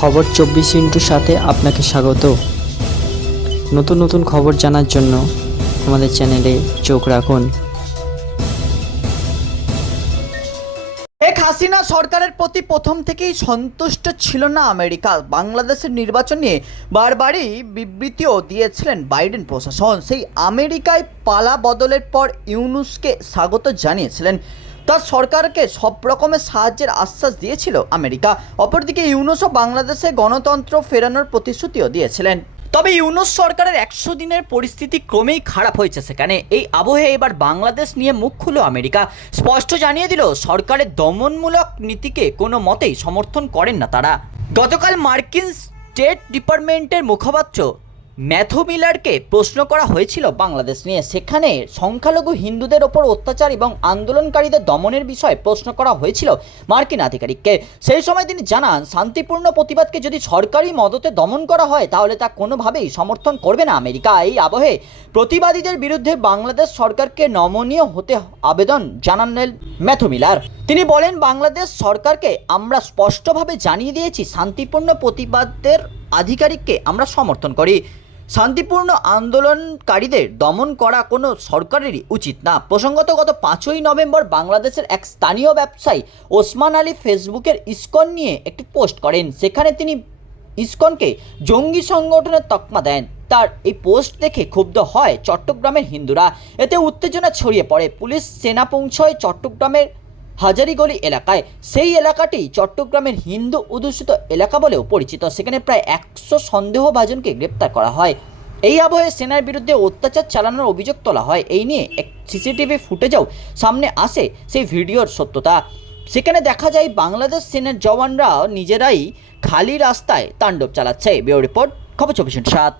খবর চব্বিশ ইন্টুর সাথে আপনাকে স্বাগত। নতুন নতুন খবর জানার জন্য আমাদের চ্যানেলে চোখ রাখুন। শেখ হাসিনা সরকারের প্রতি প্রথম থেকেই সন্তুষ্ট ছিল না আমেরিকা। বাংলাদেশের নির্বাচন নিয়ে বারবারই বিবৃতিও দিয়েছিলেন বাইডেন প্রশাসন। সেই আমেরিকায় পালা বদলের পর ইউনুসকে স্বাগত জানিয়েছিলেন তার সরকারকে সব রকমের সাহায্যের আশ্বাস দিয়েছিল আমেরিকা। অপরদিকে ইউনুসও বাংলাদেশে গণতন্ত্র ফেরানোর প্রতিশ্রুতিও দিয়েছিলেন। তবে ইউনুস সরকারের একশো দিনের পরিস্থিতি ক্রমেই খারাপ হয়েছে সেখানে। এই আবহে এবার বাংলাদেশ নিয়ে মুখ খুলো আমেরিকা। স্পষ্ট জানিয়ে দিল, সরকারের দমনমূলক নীতিকে কোনো মতেই সমর্থন করেন না তারা। গতকাল মার্কিন স্টেট ডিপার্টমেন্টের মুখপাত্র ম্যাথু মিলারকে প্রশ্ন করা হয়েছিল বাংলাদেশ নিয়ে। সেখানে সংখ্যালঘু হিন্দুদের ওপর অত্যাচার এবং আন্দোলনকারীদের দমনের বিষয়ে প্রশ্ন করা হয়েছিল মার্কিন আধিকারিককে। সেই সময় তিনি জানান, শান্তিপূর্ণ প্রতিবাদকে যদি সরকারি মদতে দমন করা হয়, তাহলে তা কোনোভাবেই সমর্থন করবে না আমেরিকা। এই আবহে প্রতিবাদীদের বিরুদ্ধে বাংলাদেশ সরকারকে নমনীয় হতে আবেদন জানালেন ম্যাথু মিলার তিনি বলেন, বাংলাদেশ সরকারকে আমরা স্পষ্টভাবে জানিয়ে দিয়েছি, শান্তিপূর্ণ প্রতিবাদের আধিকারিককে আমরা সমর্থন করি। শান্তিপূর্ণ আন্দোলনকারীদের দমন করা কোনো সরকারেরই উচিত না। প্রসঙ্গত, গত পাঁচই নভেম্বর বাংলাদেশের এক স্থানীয় ব্যবসায়ী ওসমান আলী ফেসবুকের ইস্কন নিয়ে একটি পোস্ট করেন। সেখানে তিনি ইস্কনকে জঙ্গি সংগঠনের তকমা দেন। তার এই পোস্ট দেখে ক্ষুব্ধ হয় চট্টগ্রামের হিন্দুরা। এতে উত্তেজনা ছড়িয়ে পড়ে। পুলিশ সেনা পৌঁছয় চট্টগ্রামের হাজারিগলি এলাকায়, সেই এলাকাটি চট্টগ্রামের হিন্দু অধ্যুষিত এলাকা বলেও পরিচিত। সেখানে প্রায় একশো সন্দেহভাজনকে গ্রেপ্তার করা হয়। এই আবহে সেনার বিরুদ্ধে অত্যাচার চালানোর অভিযোগ তোলা হয়। এই নিয়ে এক সিসিটিভি ফুটেজেও সামনে আসে সেই ভিডিওর সত্যতা। সেখানে দেখা যায়, বাংলাদেশ সেনার জওয়ানরা নিজেরাই খালি রাস্তায় তাণ্ডব চালাচ্ছে। বিও রিপোর্ট, খবর চব্বিশ সাত।